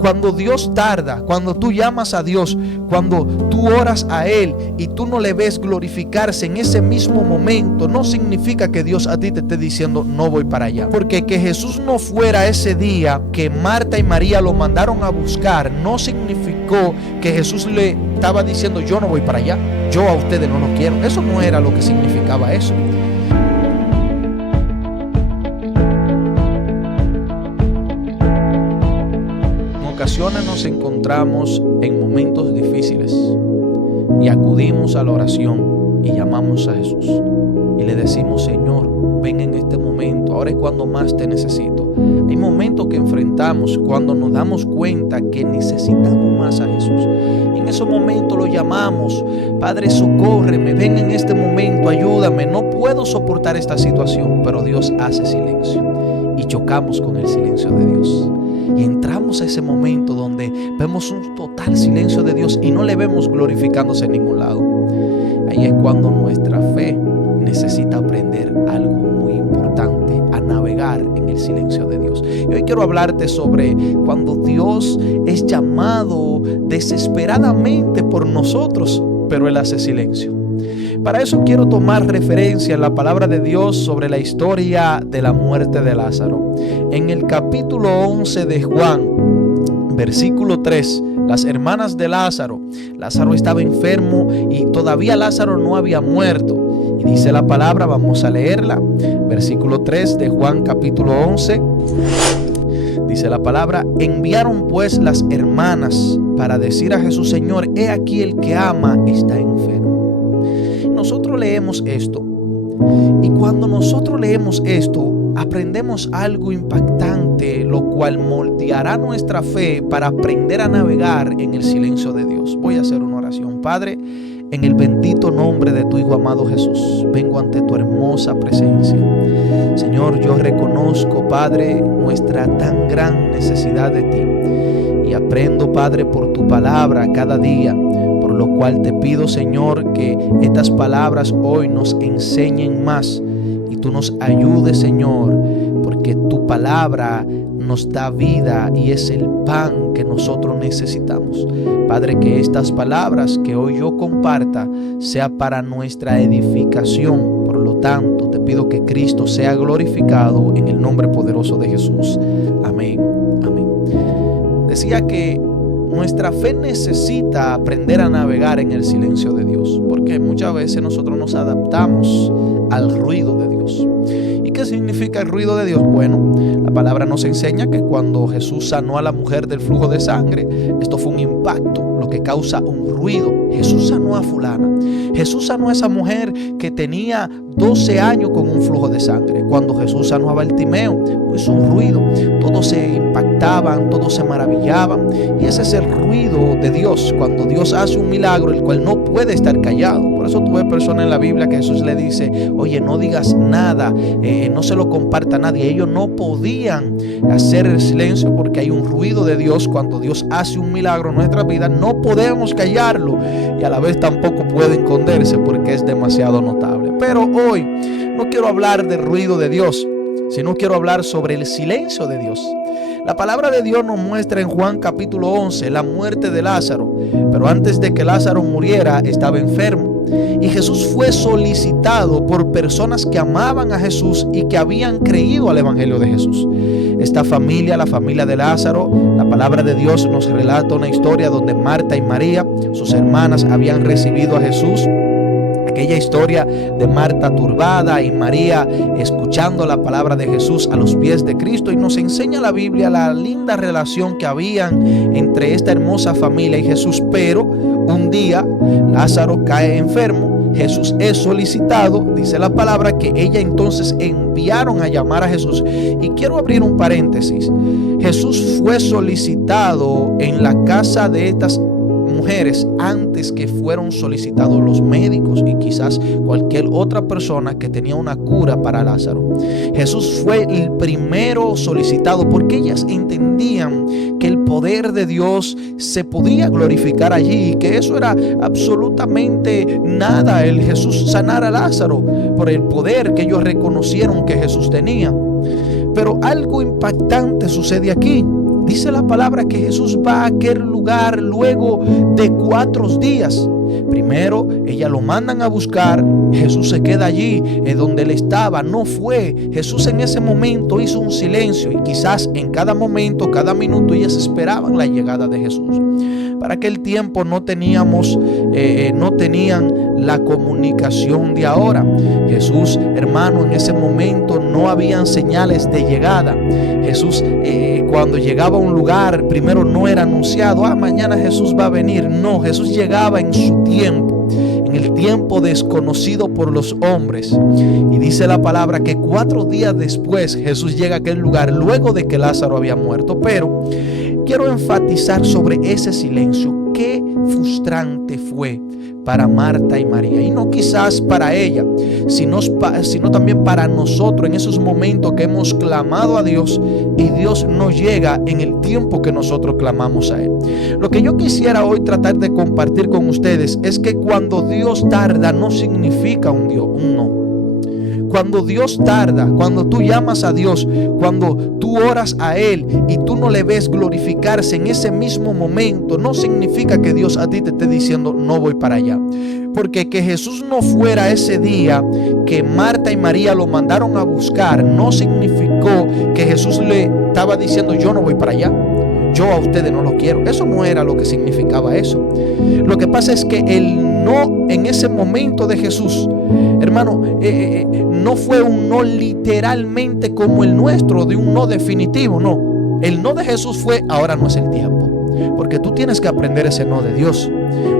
Cuando Dios tarda, cuando tú llamas a Dios, cuando tú oras a Él y tú no le ves glorificarse en ese mismo momento, no significa que Dios a ti te esté diciendo no voy para allá. Porque que Jesús no fuera ese día que Marta y María lo mandaron a buscar, no significó que Jesús le estaba diciendo yo no voy para allá, yo a ustedes no lo quiero. Eso no era lo que significaba eso. En ocasiones nos encontramos en momentos difíciles y acudimos a la oración y llamamos a Jesús y le decimos: Señor, ven en este momento, ahora es cuando más te necesito. Hay momentos que enfrentamos cuando nos damos cuenta que necesitamos más a Jesús. En esos momentos lo llamamos: Padre, socórreme, ven en este momento, ayúdame, no puedo soportar esta situación. Pero Dios hace silencio y chocamos con el silencio de Dios. Y entramos a ese momento donde vemos un total silencio de Dios y no le vemos glorificándose en ningún lado. Ahí es cuando nuestra fe necesita aprender algo muy importante: a navegar en el silencio de Dios. Y hoy quiero hablarte sobre cuando Dios es llamado desesperadamente por nosotros, pero Él hace silencio. Para eso quiero tomar referencia en la palabra de Dios sobre la historia de la muerte de Lázaro. En el capítulo 11 de Juan, versículo 3, las hermanas de Lázaro estaba enfermo y todavía Lázaro no había muerto. Y dice la palabra, vamos a leerla, versículo 3 de Juan capítulo 11. Dice la palabra: enviaron pues las hermanas para decir a Jesús: Señor, he aquí el que ama está enfermo. Nosotros leemos esto y cuando nosotros leemos esto aprendemos algo impactante, lo cual moldeará nuestra fe para aprender a navegar en el silencio de Dios. Voy a hacer una oración. Padre, en el bendito nombre de tu Hijo amado Jesús, vengo ante tu hermosa presencia. Señor, yo reconozco, Padre, nuestra tan gran necesidad de ti y aprendo, Padre, por tu palabra cada día. Por lo cual te pido, Señor, que estas palabras hoy nos enseñen más y tú nos ayudes, Señor, porque tu palabra nos da vida y es el pan que nosotros necesitamos. Padre, que estas palabras que hoy yo comparta sea para nuestra edificación. Por lo tanto, te pido que Cristo sea glorificado en el nombre poderoso de Jesús. Amén. Amén. Decía que nuestra fe necesita aprender a navegar en el silencio de Dios, porque muchas veces nosotros nos adaptamos al ruido de Dios. ¿Y qué significa el ruido de Dios? Bueno, la palabra nos enseña que cuando Jesús sanó a la mujer del flujo de sangre, esto fue un impacto, lo que causa un ruido. Jesús sanó a fulana. Jesús sanó a esa mujer que tenía 12 años con un flujo de sangre. Cuando Jesús sanó a Bartimeo, hizo un ruido. Todos se impactaban, todos se maravillaban. Y ese es el ruido de Dios. Cuando Dios hace un milagro, el cual no puede estar callado. Por eso tú ves personas en la Biblia que Jesús le dice: oye, no digas nada, no se lo comparta a nadie. Ellos no podían hacer el silencio porque hay un ruido de Dios. Cuando Dios hace un milagro en nuestra vida, no podemos callarlo y a la vez tampoco puede esconderse porque es demasiado notable. Pero hoy no quiero hablar del ruido de Dios, sino quiero hablar sobre el silencio de Dios. La palabra de Dios nos muestra en Juan capítulo 11 la muerte de Lázaro, pero antes de que Lázaro muriera estaba enfermo. Y Jesús fue solicitado por personas que amaban a Jesús y que habían creído al evangelio de Jesús. Esta familia, la familia de Lázaro, la palabra de Dios nos relata una historia donde Marta y María, sus hermanas, habían recibido a Jesús. Aquella historia de Marta turbada y María escuchando la palabra de Jesús a los pies de Cristo, y nos enseña la Biblia la linda relación que habían entre esta hermosa familia y Jesús. Pero un día Lázaro cae enfermo, Jesús es solicitado, dice la palabra que ella entonces enviaron a llamar a Jesús. Y quiero abrir un paréntesis: Jesús fue solicitado en la casa de estas mujeres antes que fueron solicitados los médicos y quizás cualquier otra persona que tenía una cura para Lázaro. Jesús fue el primero solicitado porque ellas entendían que el poder de Dios se podía glorificar allí y que eso era absolutamente nada, el Jesús sanar a Lázaro, por el poder que ellos reconocieron que Jesús tenía. Pero algo impactante sucede aquí. Dice la palabra que Jesús va a aquel lugar luego de 4 días. Primero, ella lo mandan a buscar. Jesús se queda allí, donde él estaba. No fue. Jesús en ese momento hizo un silencio. Y quizás en cada momento, cada minuto, ellas esperaban la llegada de Jesús. Para aquel tiempo no tenían la comunicación de ahora. Jesús, hermano, en ese momento no habían señales de llegada. Jesús, cuando llegaba a un lugar, primero no era anunciado, mañana Jesús va a venir. No, Jesús llegaba en su tiempo, en el tiempo desconocido por los hombres. Y dice la palabra que 4 días después Jesús llega a aquel lugar, luego de que Lázaro había muerto. Pero quiero enfatizar sobre ese silencio. Qué frustrante fue para Marta y María, y no quizás para ella, sino también para nosotros en esos momentos que hemos clamado a Dios y Dios no llega en el tiempo que nosotros clamamos a Él. Lo que yo quisiera hoy tratar de compartir con ustedes es que cuando Dios tarda no significa un no. Cuando Dios tarda, cuando tú llamas a Dios, cuando tú oras a Él y tú no le ves glorificarse en ese mismo momento, no significa que Dios a ti te esté diciendo no voy para allá. Porque que Jesús no fuera ese día que Marta y María lo mandaron a buscar, no significó que Jesús le estaba diciendo yo no voy para allá, yo a ustedes no lo quiero. Eso no era lo que significaba eso. Lo que pasa es que el no en ese momento de Jesús, hermano, no fue un no literalmente como el nuestro, de un no definitivo. No, el no de Jesús fue ahora no es el tiempo. Porque tú tienes que aprender ese no de Dios.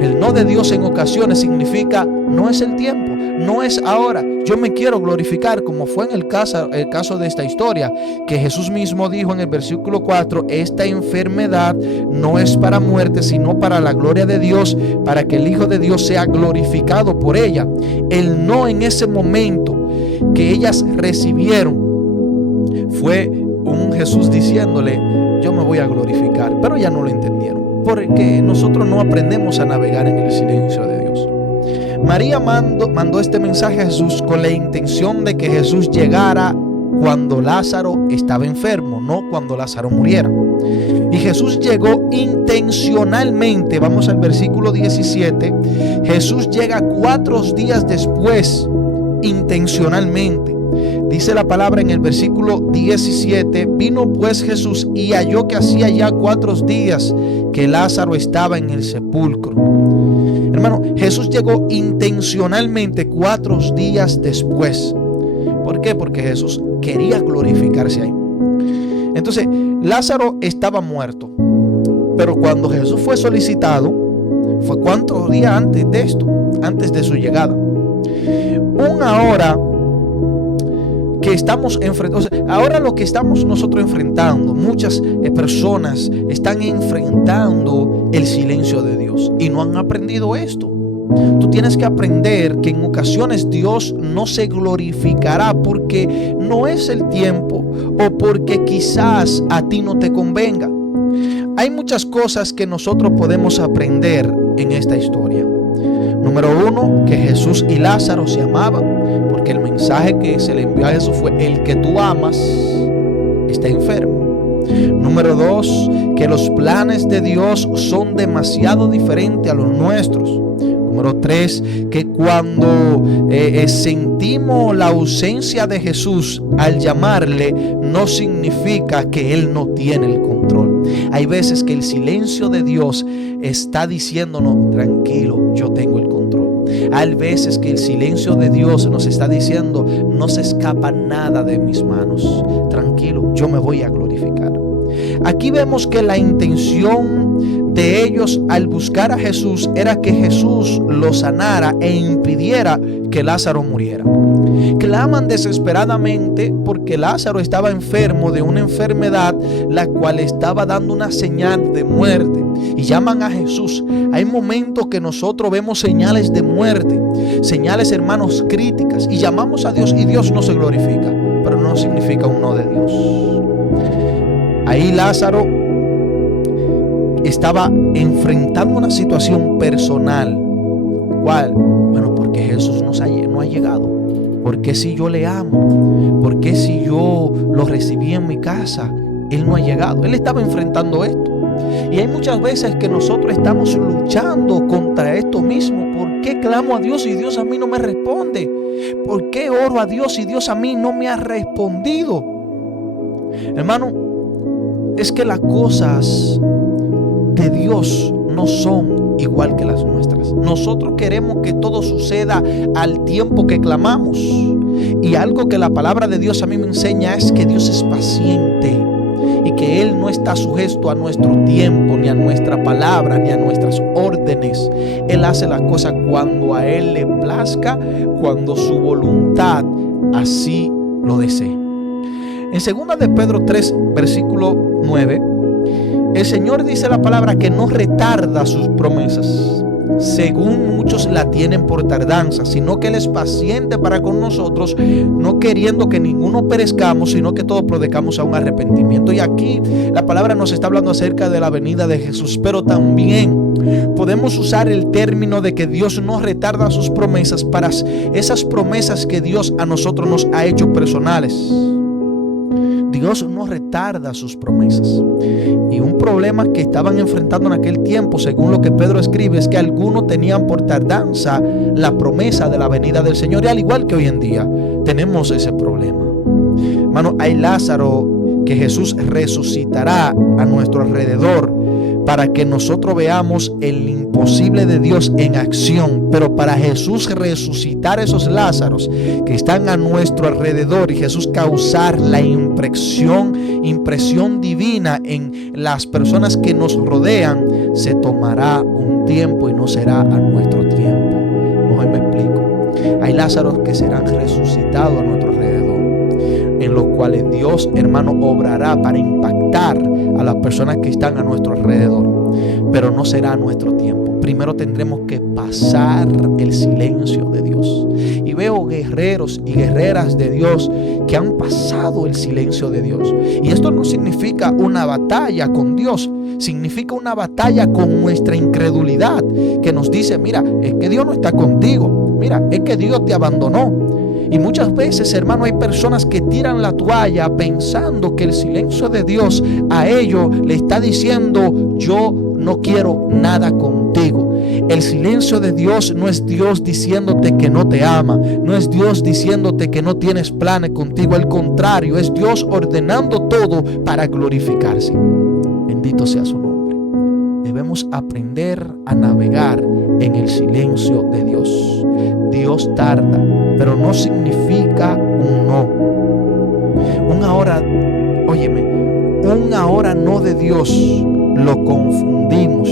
El no de Dios en ocasiones significa no es el tiempo, no es ahora. Yo me quiero glorificar, como fue en el caso de esta historia, que Jesús mismo dijo en el versículo 4, esta enfermedad no es para muerte, sino para la gloria de Dios, para que el Hijo de Dios sea glorificado por ella. El no en ese momento que ellas recibieron fue un Jesús diciéndole, yo me voy a glorificar, pero ya no lo entendieron, porque nosotros no aprendemos a navegar en el silencio de Dios. María mandó este mensaje a Jesús con la intención de que Jesús llegara cuando Lázaro estaba enfermo, no cuando Lázaro muriera. Y Jesús llegó intencionalmente. Vamos al versículo 17. Jesús llega 4 días después, intencionalmente. Dice la palabra en el versículo 17, vino pues Jesús y halló que hacía ya 4 días que Lázaro estaba en el sepulcro. Hermano, Jesús llegó intencionalmente 4 días después. ¿Por qué? Porque Jesús quería glorificarse ahí. Entonces, Lázaro estaba muerto, pero cuando Jesús fue solicitado, fue 4 días antes de esto, antes de su llegada. Ahora que estamos enfrentando, ahora lo que estamos nosotros enfrentando, muchas personas están enfrentando el silencio de Dios y no han aprendido esto. Tú tienes que aprender que en ocasiones Dios no se glorificará porque no es el tiempo o porque quizás a ti no te convenga. Hay muchas cosas que nosotros podemos aprender en esta historia. Número 1, que Jesús y Lázaro se amaban, porque el mensaje que se le envió a Jesús fue: el que tú amas está enfermo. Número 2, que los planes de Dios son demasiado diferentes a los nuestros. Número 3, que cuando sentimos la ausencia de Jesús al llamarle, no significa que Él no tiene el control. Hay veces que el silencio de Dios está diciéndonos: tranquilo, yo tengo el control. Hay veces que el silencio de Dios nos está diciendo: no se escapa nada de mis manos, tranquilo, yo me voy a glorificar. Aquí vemos que la intención de ellos al buscar a Jesús era que Jesús los sanara e impidiera que Lázaro muriera. Claman desesperadamente porque Lázaro estaba enfermo de una enfermedad la cual estaba dando una señal de muerte, y llaman a Jesús. Hay momentos que nosotros vemos señales de muerte, señales, hermanos, críticas, y llamamos a Dios y Dios no se glorifica, pero no significa un no de Dios. Ahí Lázaro estaba enfrentando una situación personal. ¿Cuál? Bueno, porque Jesús no ha llegado. ¿Por qué si yo le amo? ¿Por qué si yo lo recibí en mi casa, Él no ha llegado. Él estaba enfrentando esto. Y hay muchas veces que nosotros estamos luchando contra esto mismo. ¿Por qué clamo a Dios y Dios a mí no me responde? ¿Por qué oro a Dios y Dios a mí no me ha respondido? Hermano, es que las cosas de Dios no son igual que las nuestras. Nosotros queremos que todo suceda al tiempo que clamamos. Y algo que la palabra de Dios a mí me enseña es que Dios es paciente y que Él no está sujeto a nuestro tiempo, ni a nuestra palabra, ni a nuestras órdenes. Él hace las cosas cuando a Él le plazca, cuando su voluntad así lo desee. En 2 de Pedro 3, versículo 9, el Señor dice la palabra que no retarda sus promesas, según muchos la tienen por tardanza, sino que Él es paciente para con nosotros, no queriendo que ninguno perezcamos, sino que todos produzcamos a un arrepentimiento. Y aquí la palabra nos está hablando acerca de la venida de Jesús, pero también podemos usar el término de que Dios no retarda sus promesas para esas promesas que Dios a nosotros nos ha hecho personales. Dios no retarda sus promesas. Y un problema que estaban enfrentando en aquel tiempo, según lo que Pedro escribe, es que algunos tenían por tardanza la promesa de la venida del Señor. Y al igual que hoy en día tenemos ese problema. Hermano, hay Lázaro que Jesús resucitará a nuestro alrededor para que nosotros veamos el imposible de Dios en acción. Pero para Jesús resucitar esos Lázaros que están a nuestro alrededor y Jesús causar la impresión divina en las personas que nos rodean, se tomará un tiempo y no será a nuestro tiempo. Mejor me explico. Hay Lázaros que serán resucitados a nuestro alrededor, en los cuales Dios, hermano, obrará para impactar a las personas que están a nuestro alrededor, pero no será a nuestro tiempo. Primero tendremos que pasar el silencio de Dios. Y veo guerreros y guerreras de Dios que han pasado el silencio de Dios. Y esto no significa una batalla con Dios, significa una batalla con nuestra incredulidad, que nos dice: mira, es que Dios no está contigo, mira, es que Dios te abandonó. Y muchas veces, hermano, hay personas que tiran la toalla pensando que el silencio de Dios a ellos le está diciendo: yo no quiero nada contigo. El silencio de Dios no es Dios diciéndote que no te ama, no es Dios diciéndote que no tienes planes contigo. Al contrario, es Dios ordenando todo para glorificarse. Bendito sea su nombre. Debemos aprender a navegar en el silencio de Dios. Dios tarda, pero no significa un no. Un ahora no de Dios lo confundimos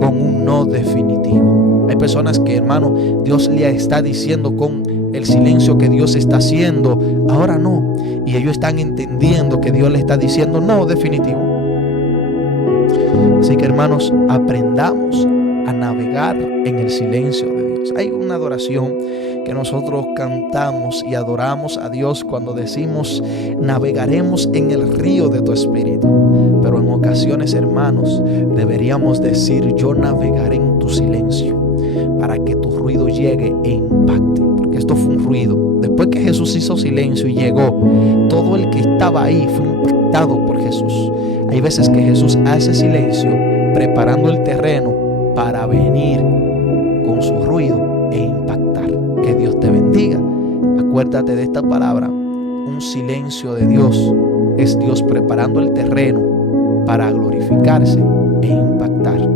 con un no definitivo. Hay personas que, hermano, Dios le está diciendo con el silencio que Dios está haciendo: ahora no. Y ellos están entendiendo que Dios le está diciendo no definitivo. Así que, hermanos, aprendamos a navegar en el silencio de Dios. Hay una adoración que nosotros cantamos y adoramos a Dios cuando decimos: navegaremos en el río de tu espíritu. Pero en ocasiones, hermanos, deberíamos decir: yo navegaré en tu silencio, para que tu ruido llegue e impacte. Porque esto fue un ruido. Después que Jesús hizo silencio y llegó, todo el que estaba ahí fue impactado por Jesús. Hay veces que Jesús hace silencio preparando el terreno para venir con su ruido e impactar. Que Dios te bendiga. Acuérdate de esta palabra: un silencio de Dios es Dios preparando el terreno para glorificarse e impactar.